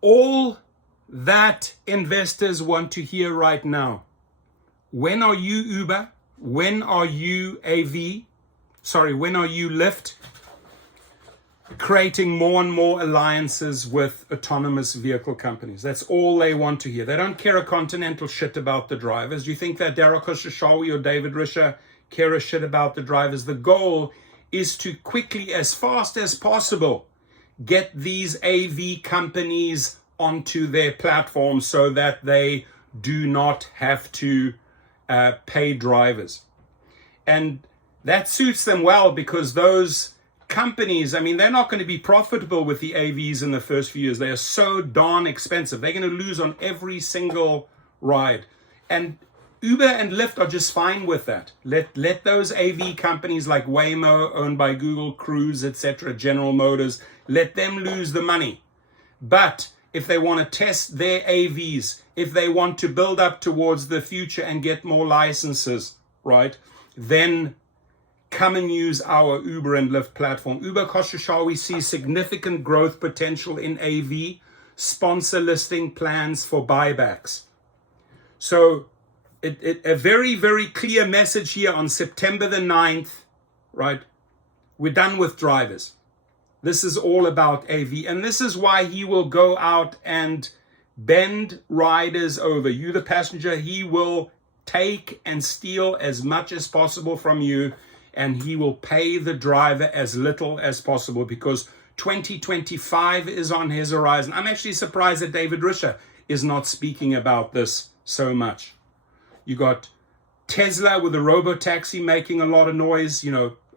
all that investors want to hear right now. When are you Uber? When are you when are you Lyft creating more and more alliances with autonomous vehicle companies? That's all they want to hear. They don't care a continental shit about the drivers. Do you think that Dara Khosrowshahi or David Risher care a shit about the drivers? The goal is to quickly, as fast as possible, get these AV companies onto their platform so that they do not have to pay drivers. And that suits them well, because those companies, I mean, they're not going to be profitable with the AVs in the first few years. They are so darn expensive. They're going to lose on every single ride. And Uber and Lyft are just fine with that. Let those AV companies like Waymo, owned by Google, Cruise, etc., General Motors, let them lose the money. But if they want to test their AVs, if they want to build up towards the future and get more licenses, right, then come and use our Uber and Lyft platform. Uber Khosrowshahi sees significant growth potential in AV, sponsor listing plans for buybacks. So a very, very clear message here on September the 9th, right? We're done with drivers. This is all about AV. And this is why he will go out and bend riders over. You, the passenger, he will take and steal as much as possible from you, and he will pay the driver as little as possible, because 2025 is on his horizon. I'm actually surprised that David Risher is not speaking about this so much. You got Tesla with the robotaxi making a lot of noise,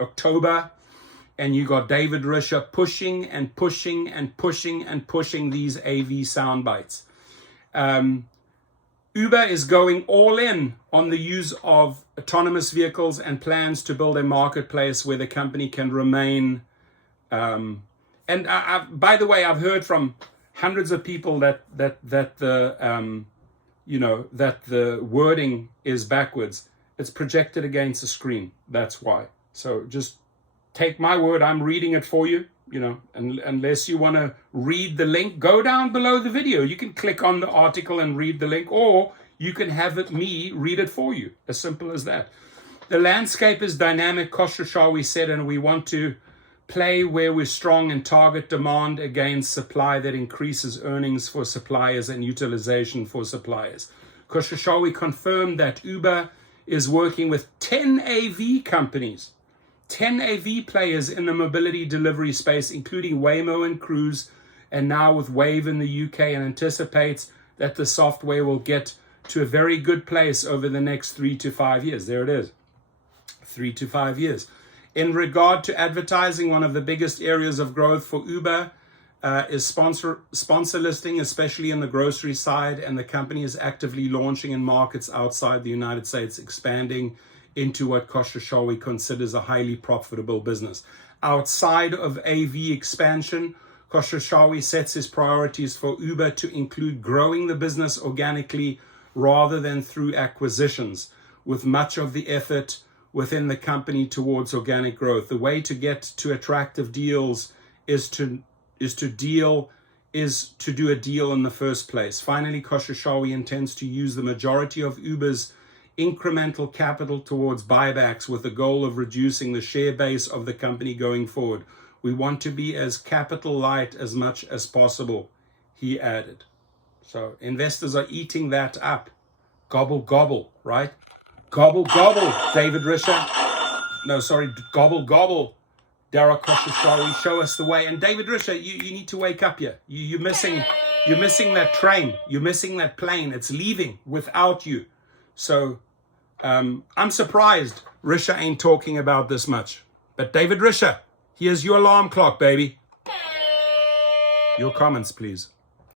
October. And you got David Risher pushing and pushing and pushing and pushing these AV sound bites. Uber is going all in on the use of autonomous vehicles and plans to build a marketplace where the company can remain. And by the way, I've heard from hundreds of people that the wording is backwards. It's projected against the screen. That's why. So just take my word, I'm reading it for you, and unless you want to read the link, go down below the video. You can click on the article and read the link, or you can have me read it for you. As simple as that. The landscape is dynamic, Khosrowshahi said, and we want to play where we're strong and target demand against supply that increases earnings for suppliers and utilization for suppliers. Khosrowshahi confirmed that Uber is working with 10 AV companies, 10 AV players in the mobility delivery space, including Waymo and Cruise, and now with Wave in the UK, and anticipates that the software will get to a very good place over the next 3 to 5 years. There it is, 3 to 5 years. In regard to advertising, one of the biggest areas of growth for Uber is sponsor listing, especially in the grocery side, and the company is actively launching in markets outside the United States, expanding into what Khosrowshahi considers a highly profitable business. Outside of AV expansion, Khosrowshahi sets his priorities for Uber to include growing the business organically rather than through acquisitions, with much of the effort within the company towards organic growth. The way to get to attractive deals is to do a deal in the first place. Finally, Khosrowshahi intends to use the majority of Uber's incremental capital towards buybacks, with the goal of reducing the share base of the company going forward. We want to be as capital light as much as possible, he added. So investors are eating that up. Gobble, gobble, right? Gobble, gobble, David Risher. No, sorry, gobble, gobble, Dara Khosrowshahi. Show us the way. And David Risher, you need to wake up here. You're missing that train. You're missing that plane. It's leaving without you. So I'm surprised Risher ain't talking about this much. But David Risher, here's your alarm clock, baby. Your comments, please.